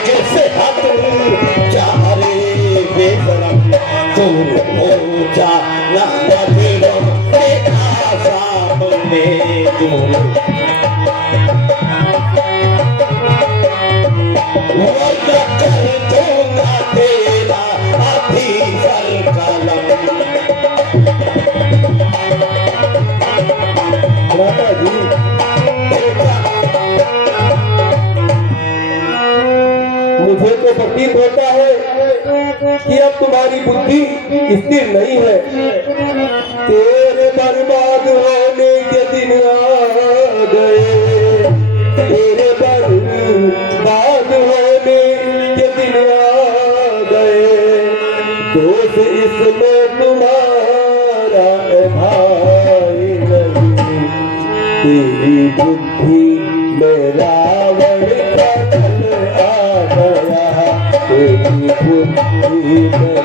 आगे से हट जा रे बेशरम, दूर हो जा ना बदलो तेरा सामने दूर, वरना कर दूंगा तेरा अभी सर कलम। मुझे तो प्रतीत होता है कि अब तुम्हारी बुद्धि स्थिर नहीं है। तेरे बर्बाद होने के दिन आ गए, तेरे बर्बाद होने के दिन आ गए। दोष इसमें तुम्हारा है भाई नहीं, तेरी बुद्धि में रावण का दल आ गया, तेरी बुद्धि में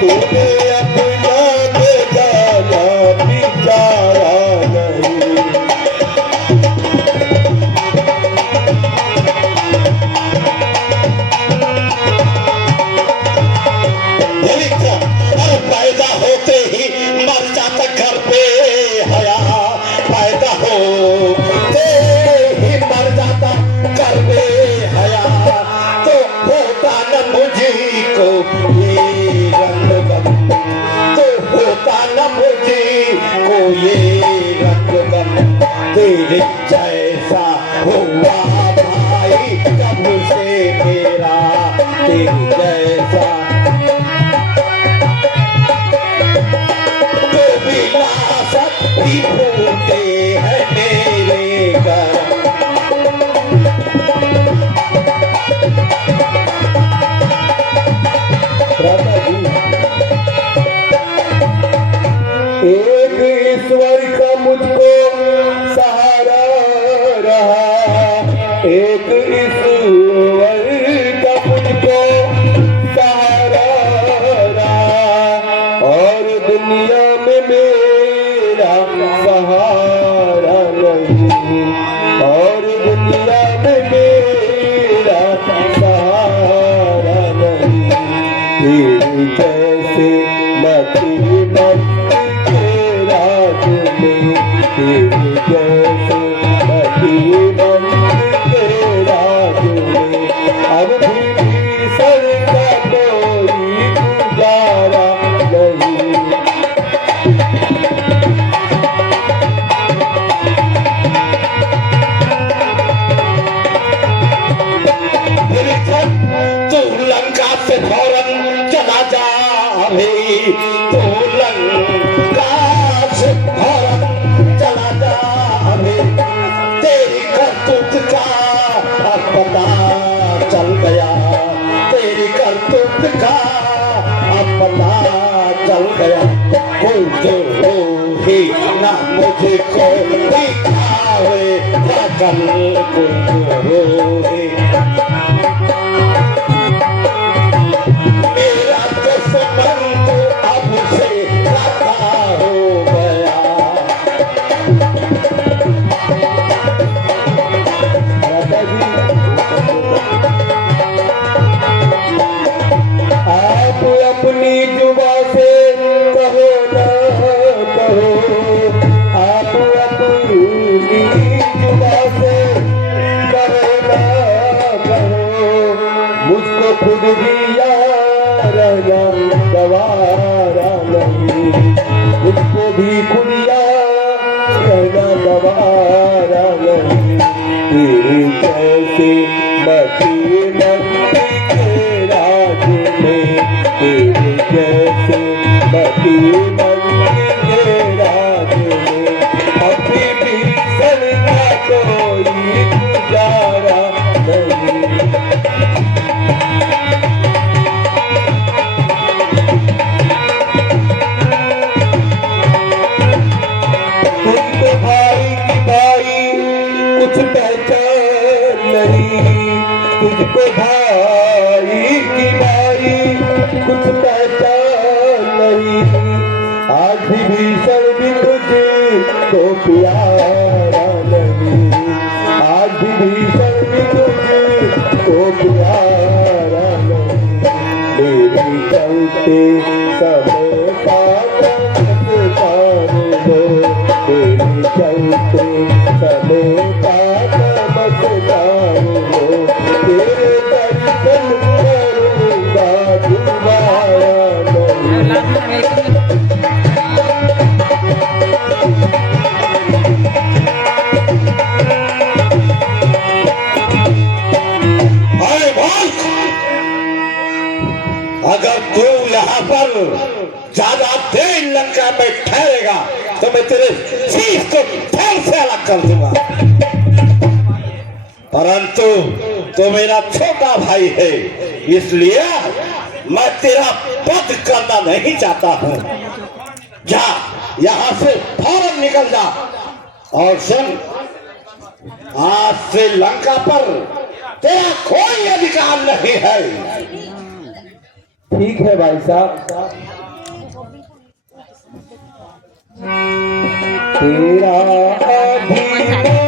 तूने अपना बेगाना बिचारा नहीं। पैदा होते ही मर जाता घर पे हया, पैदा होते ही मर जाता घर पे हया, तो होता न मुझको ये रंगगम, तो होता न मुझको ये रंगगम। तेरे जैसा हुआ भाई कब से मेरा, तेरे जैसा फूटे हैं मेरे घर। एक ईश्वर का मुझको सहारा रहा, एक ईश्वर का मुझको सहारा रहा, और दुनिया में मेरा सहारा नहीं, और दुनिया में मेरा सहारा नहीं। तेरे जैसे मती मत के राज में, तेरे जैसे मती मत के राज में, अब भी भीषण का कोई गुजारा नहीं। तू लंका से फौरन चला जा रे, तू लंका से फौरन चला जा रे, तेरी करतूत का पता चल गया, तेरी करतूत का पता चल गया। कोई जो ही ना मुझको दिखावे पागल, कोई जो ही मेरा दुश्मन तो अब से खफा हो गया। आप अपनी जुबा से कहो ना कहो, आप अपनी जुबा से कहो ना कहो, मुझको खुद भी यार रहना गवारा नहीं, मुझको भी खुद यार रहना गवारा नहीं। तेरे जैसे मती मती के राज में, तेरे जैसे मती मती के राज में, अभी भी सन का कोई गुजारा नहीं। तुझको भाई की भाई कुछ पहचान नहीं, तुझको भाई की भाई कुछ पहचान नहीं, आज भी भीषण भी तुझको प्यारा नहीं, आज भी प्यारा नहीं। मेरी चलते समय का नमस्कार लो, मेरी चलते समय का नमस्कार लो। तेरे दर्शन करूंगा दोबारा नहीं। अरे भाई, अगर तू यहाँ पर ज्यादा देर लंका में ठहरेगा तो मैं तेरे चीज को धड़ से अलग कर दूंगा। परंतु तू मेरा छोटा भाई है, इसलिए मैं तेरा वध करना नहीं चाहता हूँ। जा यहाँ से फौरन निकल जा। और सुन, आज से लंका पर तेरा कोई अधिकार नहीं है। ठीक है भाई साहब। तेरा अभिमान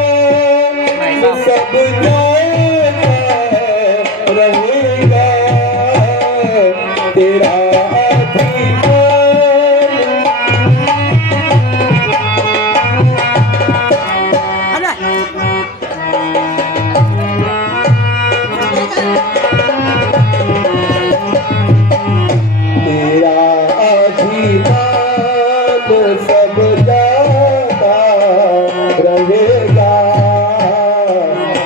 सब जाता रहेगा, तेरा अभिमान तेरा अभिमान सब जाता रहेगा,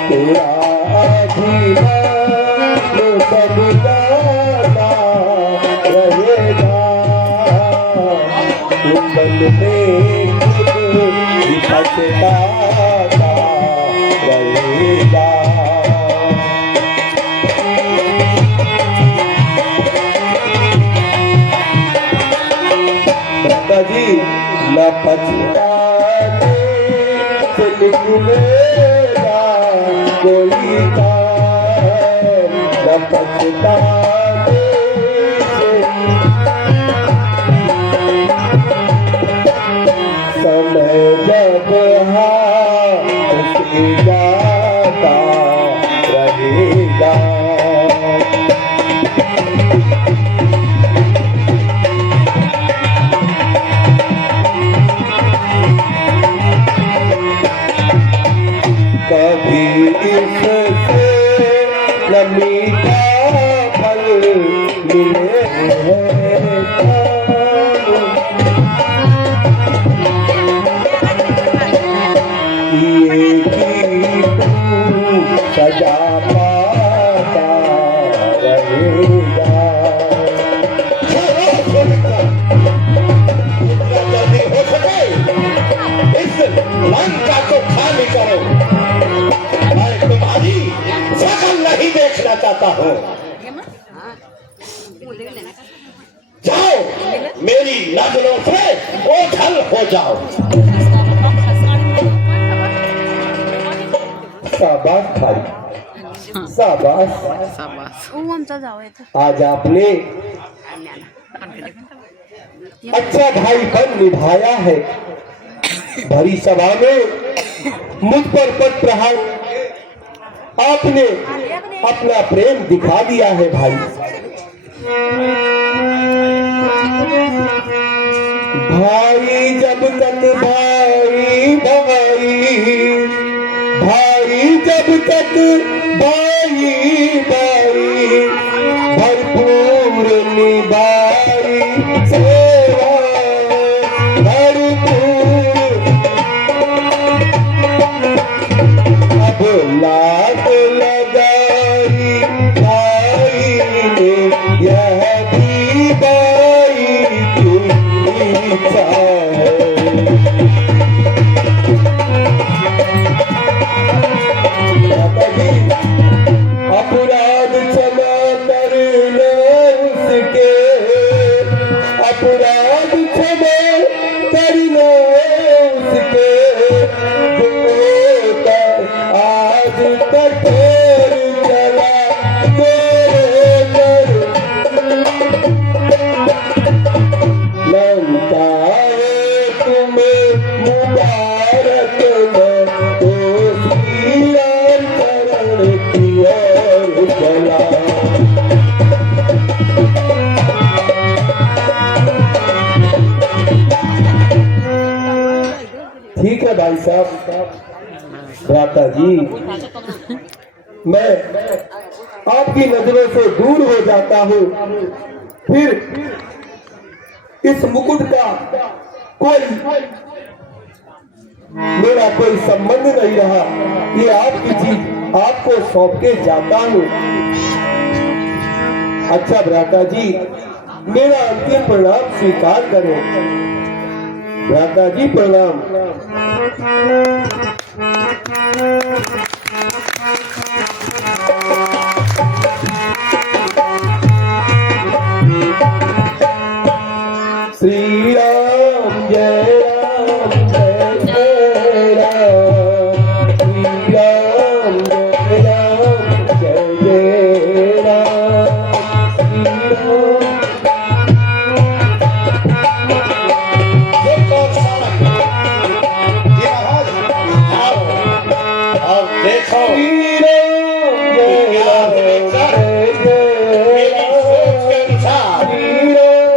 तेरा अभिमान सब जाता रहेगा। कुंडल में विपक्षता रहेगा। जी न पछताने से निकलेगा कोई काम, न पछताने से समय जब हाथ से जाता रहेगा। कभी इससे न मीठा फल मिले किए की तू सजा पाता रहेगा। जल्दी हो सके इस लंका को खाली करो। मैं तुम्हारी शकल नहीं देखना चाहता हूँ। जाओ, मेरी नजरों से ओझल हो जाओ। शाबाश भाई, शाबाश। आज आपने अच्छा भाई बन निभाया है। भरी सभा में मुझ पर पद प्रहार आपने अपना प्रेम दिखा दिया है भाई। भाई जब तक भाई भाई, भाई जब तक भाई भाई, भरपूर निभाई सेवा भरपूर। अब लात लगाई भाई ने, यह भी भाई की इच्छा है। माता जी भाई साहब, भ्राता जी, मैं आपकी नजरों से दूर हो जाता हूँ, फिर इस मुकुट का कोई मेरा कोई संबंध नहीं रहा। ये आपकी चीज आपको सौंप के जाता हूँ। अच्छा भ्राता जी, मेरा अंतिम प्रणाम स्वीकार करो। भ्राता जी प्रणाम। श्री राम जय राम जय जय राम, श्री राम जय राम जय जय राम, श्री राम। और देखो श्री राम जय राम जय जय राम, श्री राम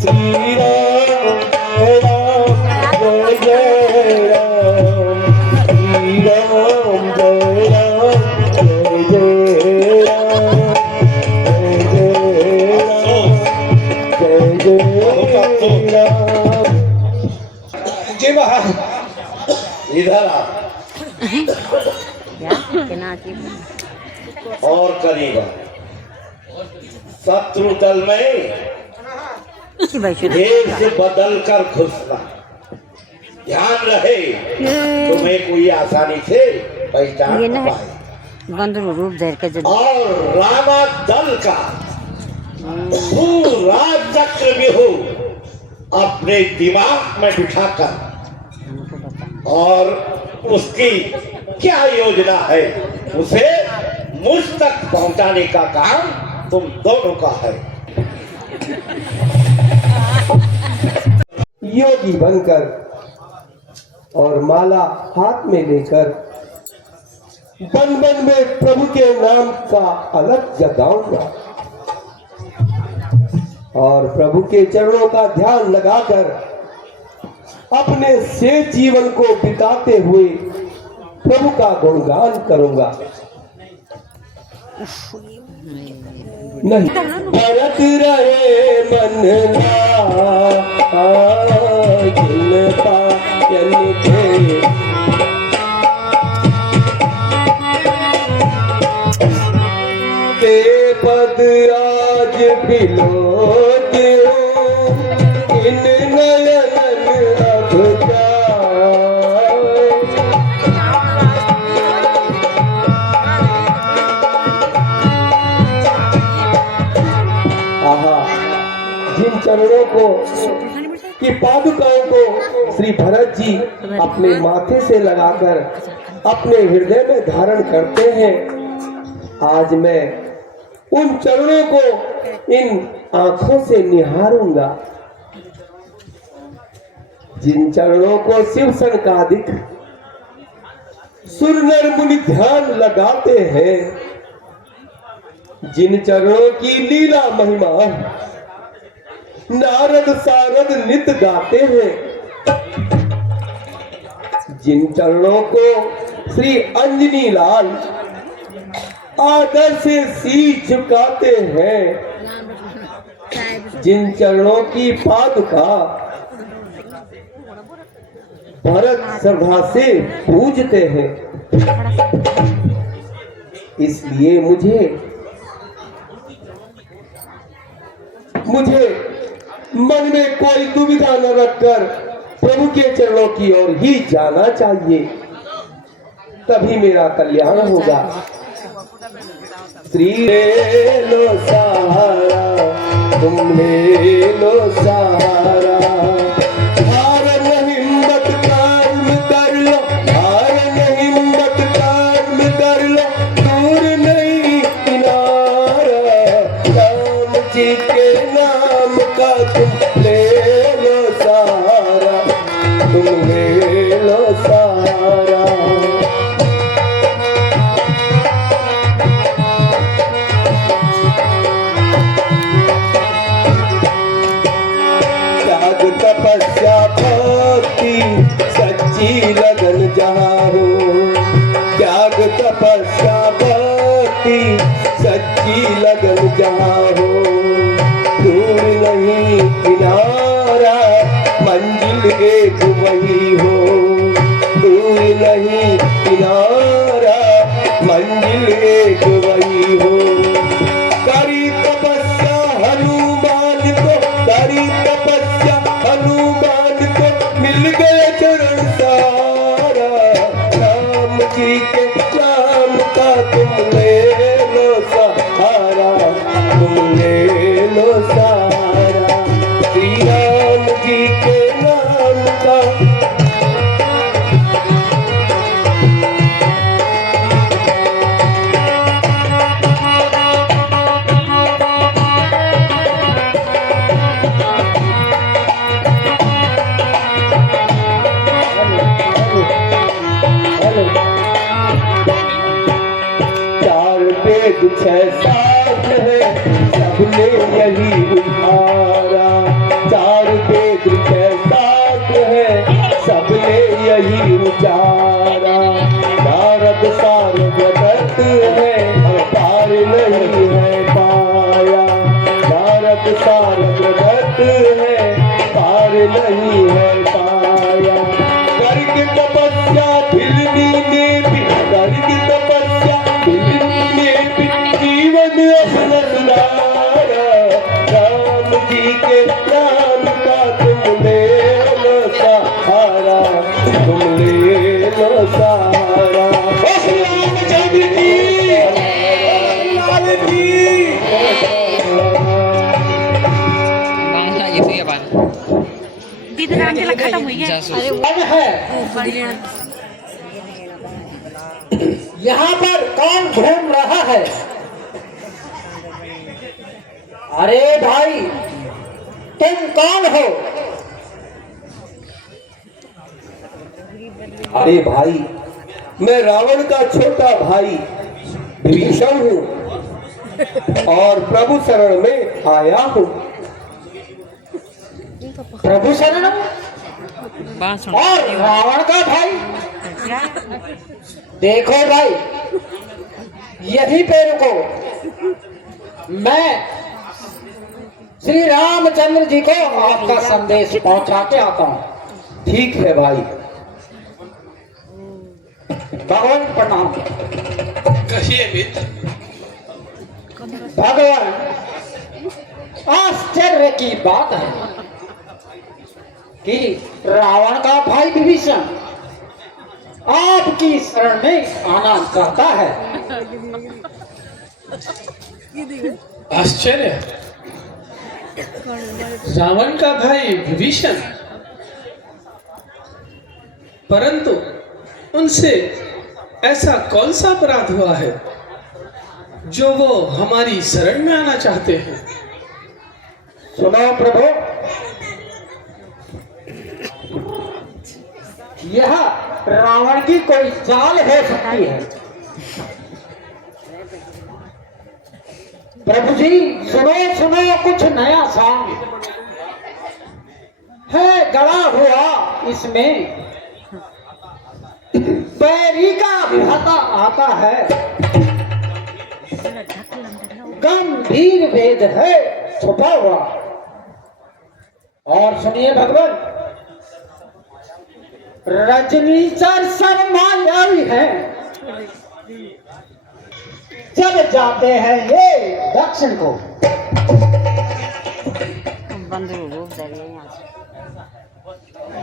श्री राम जय राम जय जय राम, श्री राम जय राम जय जय राम, जय जय राम। जी महाराज इधर आ और करीब शत्रु दल में भेष से बदल कर घुसना, ध्यान रहे तुम्हें कोई आसानी से पहचान न पाए। और राणा दल का पूरा चक्रव्यूह अपने दिमाग में बिठाकर और उसकी क्या योजना है उसे मुझ तक पहुंचाने का काम तुम दोनों का है। योगी बनकर और माला हाथ में लेकर बन बन में प्रभु के नाम का अलग जगाऊंगा और प्रभु के चरणों का ध्यान लगाकर अपने शेष जीवन को बिताते हुए प्रभु का गुणगान करूंगा। नहीं भरत रहे मन जिन पायन के, ते पद आज बिलोत इन नयन अब जिन चरणों को की पादुकाओं को श्री भरत जी अपने माथे से लगाकर अपने हृदय में धारण करते हैं, आज मैं उन चरणों को इन आंखों से निहारूंगा। जिन चरणों को शिव सनकादिक सुर नर मुनि ध्यान लगाते हैं, जिन चरणों की लीला महिमा नारद सारद नित गाते हैं, जिन चरणों को श्री अंजनी लाल आदर से शीश झुकाते हैं, जिन चरणों की पादुका भरत श्रद्धा से पूजते हैं, इसलिए मुझे मन में कोई दुविधा न रखकर प्रभु के चरणों की ओर ही जाना चाहिए, तभी मेरा कल्याण होगा। श्री ले लो सहारा, तुम ले लो सहारा, हार नहीं हिम्मत कर्म कर लो, हार नहीं हिम्मत कर्म कर लो, दूर नहीं किनारा, राम जी के नाम का तुम ले लो सहारा, तुम ले लो सहारा। त्याग तप हो। त्याग तपस्या भक्ति सच्ची लगन जहाँ हो। दूर नहीं किनारा मंजिल एक वही हो। दूर नहीं किनारा मंजिल एक वही हो। करी तपस्या हनुमान को, करी तपस्या हनुमान को, मिल गए चरण सारा। राम जी के नाम का तुम ले लो सहारा, तुम ले लो सहारा। श्री राम जी के नाम का छह साथ है सबने यही उठारा। चार वेद छह साथ है सबने यही उचारा। नारद सार जगत है पार नहीं है पाया। नारद सार जगत है पार नहीं है पाया। करके तपस्या ढिलनी ने भी, करके तपस्या ढिलनी ने भी जीवन अपना सुधारा। राम जी के नाम का तुम ले लो सहारा, तुम ले लो सहारा। रामचंद्र जी, लाल जी। बांग्ला ये तो ये बात दीदी नाम के खत्म हुई है। अरे है यहाँ पर कौन घूम रहा है? अरे भाई तुम कौन हो? अरे भाई मैं रावण का छोटा भाई विभीषण हूँ और प्रभु शरण में आया हूँ। प्रभु शरण बात सुन और रावण का भाई? देखो भाई यहीं पे रुको, मैं श्री रामचंद्र जी को आपका संदेश पहुंचा के आता हूँ। ठीक है भाई। भगवान प्रणाम। कहिए मित्र। भगवान आश्चर्य की बात है कि रावण का भाई विभीषण आपकी शरण में आना चाहता है। आश्चर्य। रावण का भाई विभीषण, परंतु उनसे ऐसा कौन सा अपराध हुआ है जो वो हमारी शरण में आना चाहते हैं? सुनो प्रभु, यह रावण की कोई चाल हो सकती है। प्रभु जी सुनो सुनो, कुछ नया सा है गड़ा हुआ इसमें। बैरी का विधाता आता है, गंभीर वेद है छुपा हुआ। और सुनिए भगवान, रजनीचर सर्वमायावी है। जब जाते हैं ये दक्षिण को,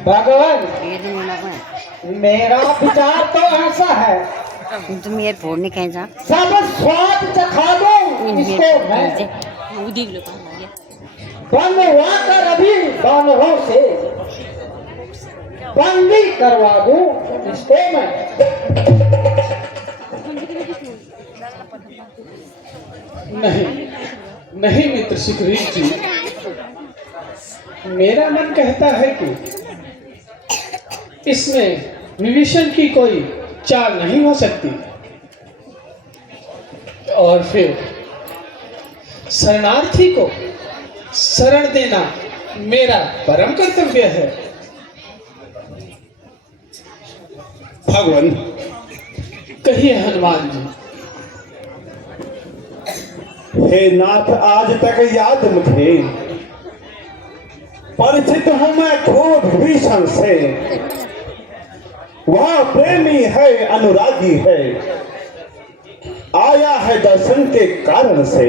भगवान मेरा विचार तो ऐसा है, तुम ये फोड़ने कहीं जा सब स्वाद चखा दो इसको मैं, बनवा कर अभी दानवों से बंदी करवा दूं इसको मैं। नहीं नहीं मित्र सुग्रीव जी, मेरा मन कहता है कि इसमें विभीषण की कोई चाल नहीं हो सकती, और फिर शरणार्थी को शरण देना मेरा परम कर्तव्य है। भगवान, कहिए हनुमान जी। हे नाथ, आज तक याद मुझे, परिचित हूं मैं खूब भीषण से। वह प्रेमी है, अनुरागी है, आया है दर्शन के कारण से।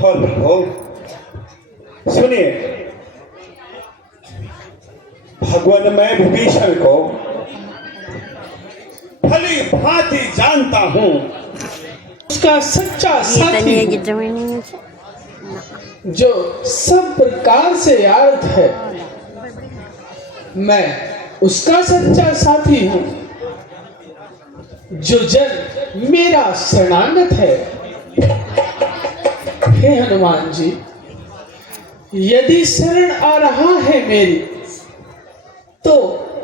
और प्रभु सुनिए, भगवान, मैं विभीषण को भली भांति जानता हूं। उसका सच्चा साथी ये हूं, जमीन जो सब प्रकार से याद है। मैं उसका सच्चा साथी हूं, जो जन मेरा शरणागत है। हे हनुमान जी, यदि शरण आ रहा है मेरी, तो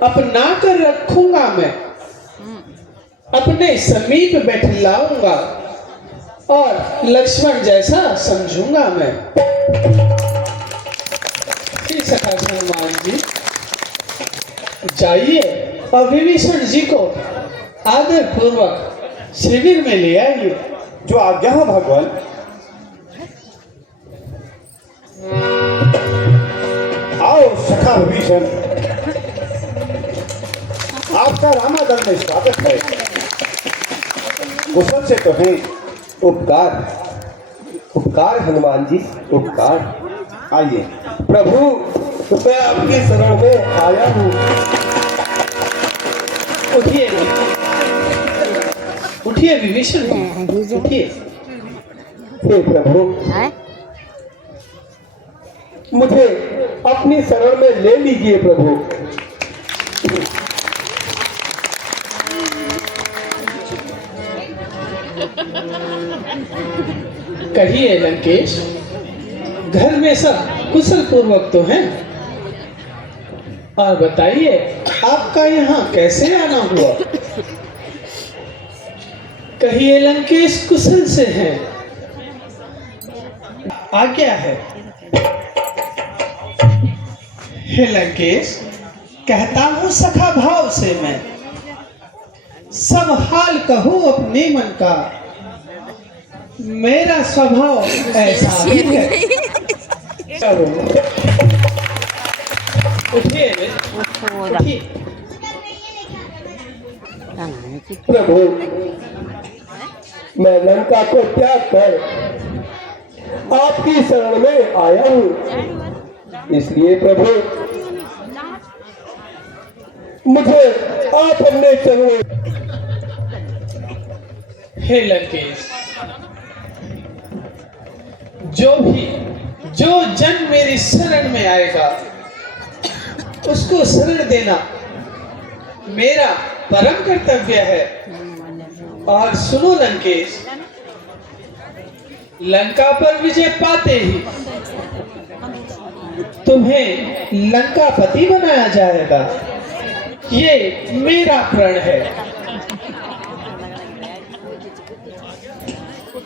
अपना कर रखूंगा मैं, अपने समीप बैठलाऊंगा और लक्ष्मण जैसा समझूंगा मैं। हे सखा हनुमान जी, जाइए और विभीषण जी को आदर पूर्वक शिविर में ले आइए। जो आज्ञा हो भगवान। आओ सखा विभीषण, आपका रामादल में स्वागत है। कुशल से तो है। उपकार, उपकार हनुमान जी, उपकार। आइए प्रभु, मैं आपकी शरण में आया हूँ। उठिए, उठिए विभीषण जी, उठिए। हे प्रभु, है मुझे अपनी शरण में ले लीजिए प्रभु। कहिए लंकेश, घर में सब कुशल पूर्वक तो हैं? और बताइए, आपका यहाँ कैसे आना हुआ? कहिए लंकेश, कुशल से हैं? आज्ञा है। हे लंकेश, कहता हूँ सखा भाव से मैं, सब हाल कहूँ अपने मन का। मेरा स्वभाव ऐसा ही है। चलो, उठिए रे, उठिए। प्रभु, मैं लंका को त्याग कर आपकी शरण में आया हूँ। इसलिए प्रभु, मुझे आप अपने चरणों। हे लंकेश, जो जन मेरी शरण में आएगा, उसको शरण देना मेरा परम कर्तव्य है। और सुनो लंकेश, लंका पर विजय पाते ही तुम्हें लंकापति बनाया जाएगा। ये मेरा प्रण है।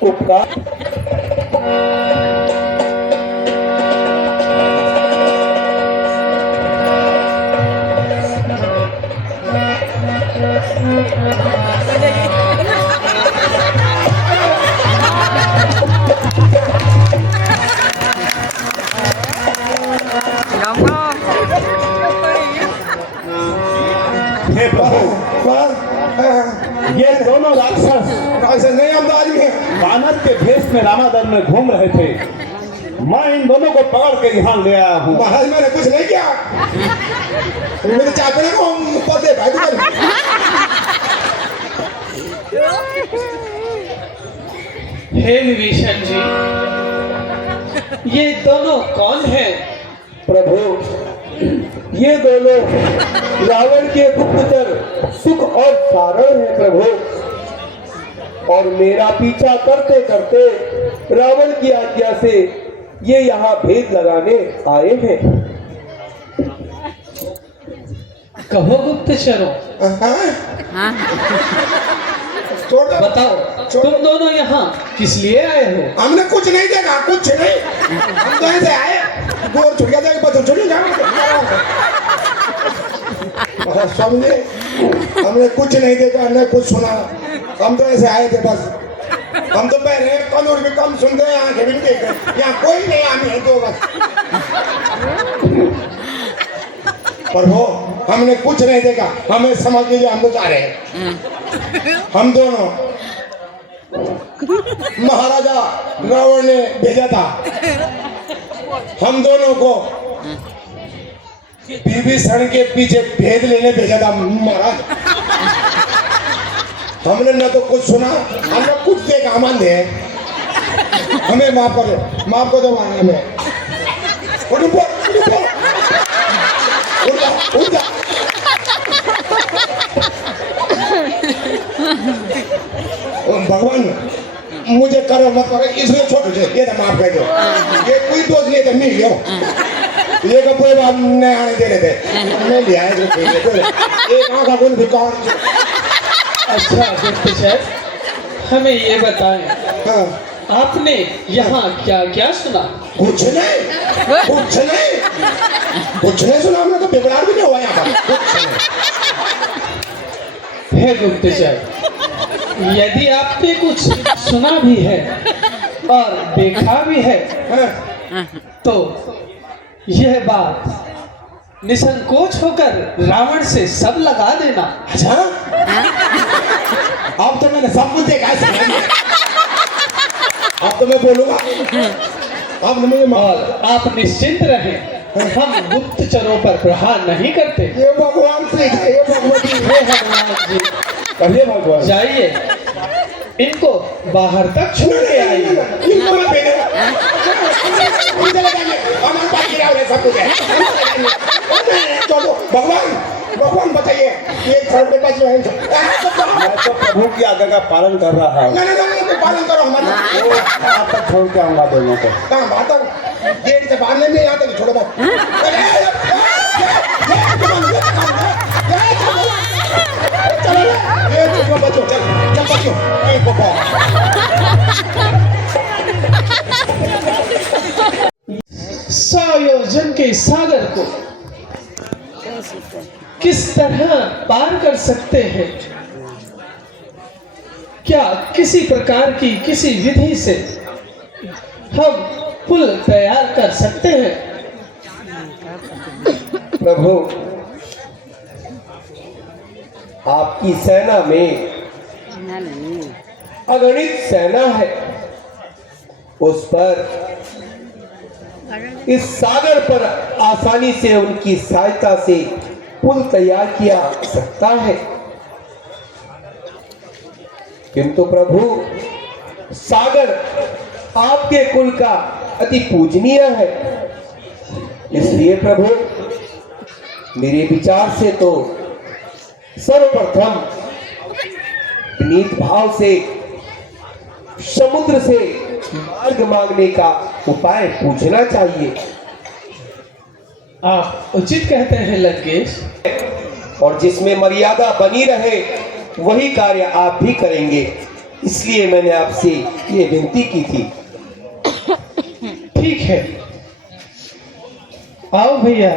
उपकार। हे प्रभु, ये दोनों राक्षस वानर के भेष में रामादल में घूम रहे थे। मैं इन दोनों को पकड़ के यहाँ ले आया हूँ। महाराज, मैंने कुछ नहीं किया। मेरे चाकरे को पौधे भाई हे विभीषण जी, ये दोनों कौन हैं? प्रभु, ये दोनों रावण के गुप्तचर सुख और सारण है प्रभु। और मेरा पीछा करते करते रावण की आज्ञा से ये यहाँ भेद लगाने आए हैं। कहो गुप्तचरों, छोड़ दो। बताओ, तुम दोनों यहाँ किस लिए आए हो? हमने कुछ नहीं देखा, कुछ नहीं। हम तो ऐसे आए, गोर छुट गया था, बस छुट गया। समझे, हमने कुछ नहीं देखा न कुछ सुना, हम तो ऐसे आए थे बस। हम तो पहले कानून भी कम सुनते हैं, आंखें भी नहीं देखते, यहाँ कोई नहीं, हम ही दो बस। प्रभु हमने कुछ नहीं देखा, हमें समझ लीजिए हम तो जा रहे हैं। हम दोनों महाराजा रावण ने भेजा था हम दोनों को विभीषण के पीछे भेद लेने भेजा था महाराज। हमने न तो कुछ सुना, हमने कुछ देखा, हम अंधे हैं, हमें माफ कर दो, माफ कर दो महाराज हमें। उठ जा। भगवान मुझे करो मत करो, इसलिए छोड़ दो, ये तो माफ कर दो, ये कोई दोष नहीं था, मिल गया ये को कोई बात नहीं आने दे रहे थे, मैं ले आए जो एक आंखा गुण भी कौन। अच्छा गुप्त चर, हमें ये बताएं, हाँ। आपने यहाँ क्या क्या सुना? कुछ नहीं, कुछ नहीं, कुछ नहीं सुना हमने, तो बिगड़ार भी नहीं हुआ यहाँ पर, कुछ नहीं। है गुप्तचर, यदि आपने कुछ सुना भी है और देखा भी है, तो यह बात निसंकोच होकर रावण से सब लगा देना। अच्छा अब तो मैंने सब कुछ देखा है, अब तो मैं बोलूंगा, अब तो मुझे और आप निश्चिंत रहें, हम गुप्तचरों पर प्रहार नहीं करते। ये भगवान से है, ये भगवान हे हनुमान जी, कहिए भगवान। जाइए इनको बाहर तक छोड़ के आइए। इनको मैं भेजूंगा, इधर लगाएंगे, हमारे पास गिरा हुआ है सब कुछ है। चलो भगवान, भगवान बताइए, ये सर के पास जो है, मैं तो प्रभु की आज्ञा का पालन कर रहा हूँ। नहीं पालन करो हमारा, वहाँ तक छोड़ के आऊंगा दोनों को। कहाँ बात गेट से बाहर नहीं आता, नहीं छोड़ो बात। बचो चल चल बचो, संयोजन के सागर को किस तरह पार कर सकते हैं? क्या किसी प्रकार की किसी विधि से हम पुल तैयार कर सकते हैं? प्रभु आपकी सेना में अगणित सेना है, उस पर इस सागर पर आसानी से उनकी सहायता से पुल तैयार किया जा सकता है। किंतु प्रभु सागर आपके कुल का अति पूजनीय है, इसलिए प्रभु मेरे विचार से तो सर्वप्रथम विनीत भाव से समुद्र से मार्ग मांगने का उपाय पूछना चाहिए। आप उचित कहते हैं लंकेश, और जिसमें मर्यादा बनी रहे वही कार्य आप भी करेंगे, इसलिए मैंने आपसे ये विनती की थी। ठीक है, आओ भैया।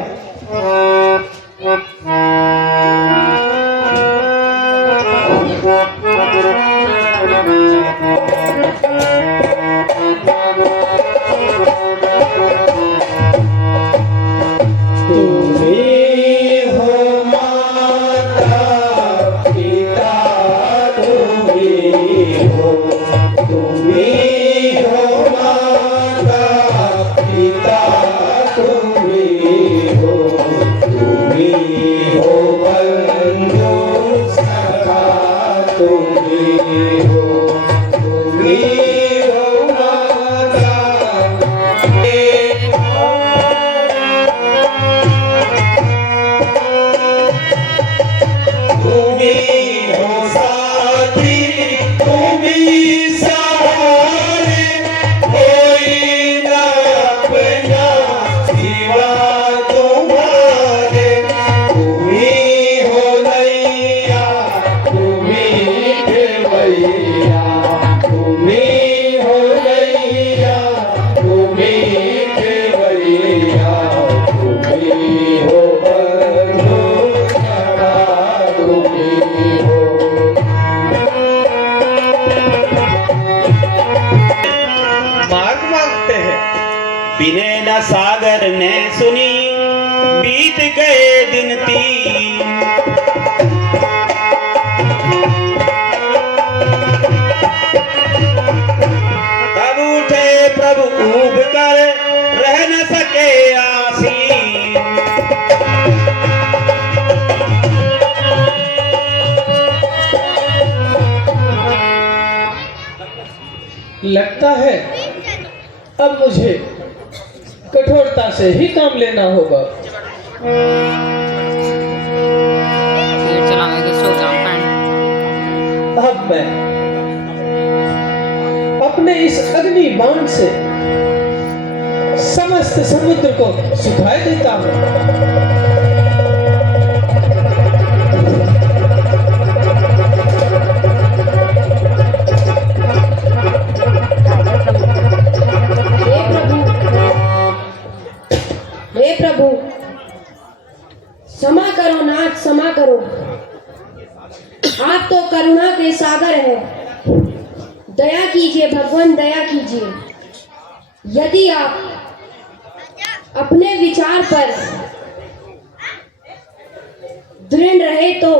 लगता है अब मुझे कठोरता से ही काम लेना होगा। अब मैं अपने इस अग्नि बाण से समस्त समुद्र को सुखाए देता हूँ। हे प्रभु, क्षमा करो नाथ, क्षमा करो। आप तो करुणा के सागर हैं। दया कीजिए भगवान, दया कीजिए। यदि आप अपने विचार पर दृढ़ रहे तो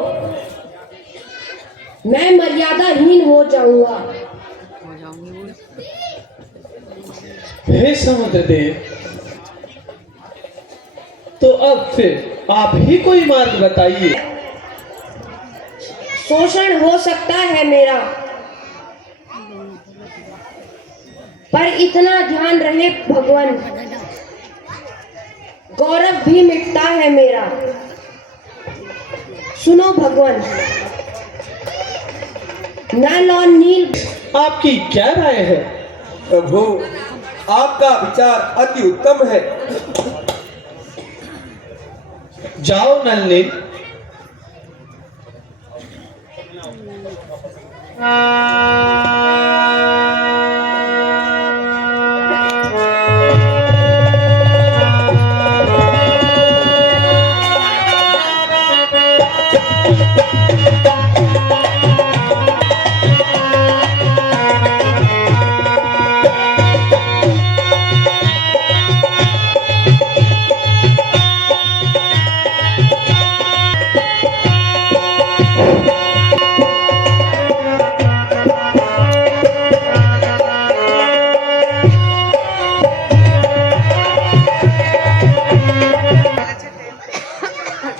मैं मर्यादाहीन हो जाऊंगा। हे समुद्र देव, तो अब फिर आप ही कोई मार्ग बताइए। शोषण हो सकता है मेरा, पर इतना ध्यान रहे भगवान, गौरव भी मिटता है मेरा। सुनो भगवान, नल और नील। आपकी क्या राय है? प्रभु, आपका विचार अति उत्तम है। जाओ नल नील।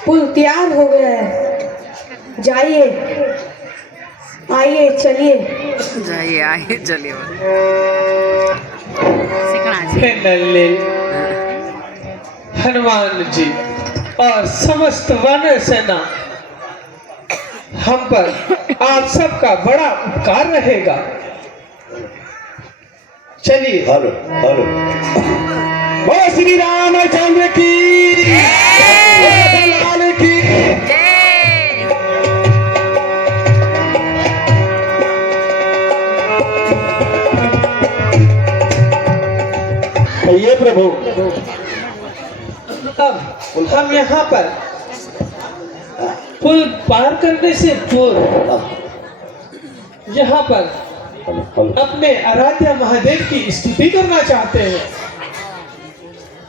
पुल तैयार हो गया है, जाइए, आइए, चलिए। जाइए आइए चलिए हे नल नील, हनुमान जी और समस्त वानर सेना, हम पर आप सबका बड़ा उपकार रहेगा। चलिए। हेलो हेलो, बोलो श्री रामचंद्र की लाल की। ये प्रभु, अब हम यहाँ पर पुल पार करने से पूर्व यहाँ पर अपने आराध्य महादेव की स्तुति करना चाहते हैं।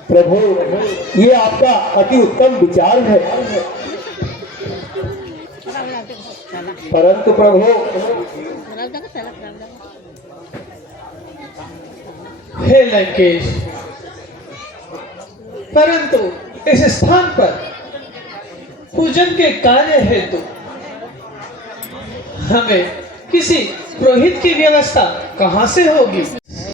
प्रभु, ये आपका अति उत्तम विचार है, परंतु प्रभु हे लंकेश, परंतु इस स्थान पर पूजन के कार्य हेतु हमें किसी पुरोहित की व्यवस्था कहाँ से होगी?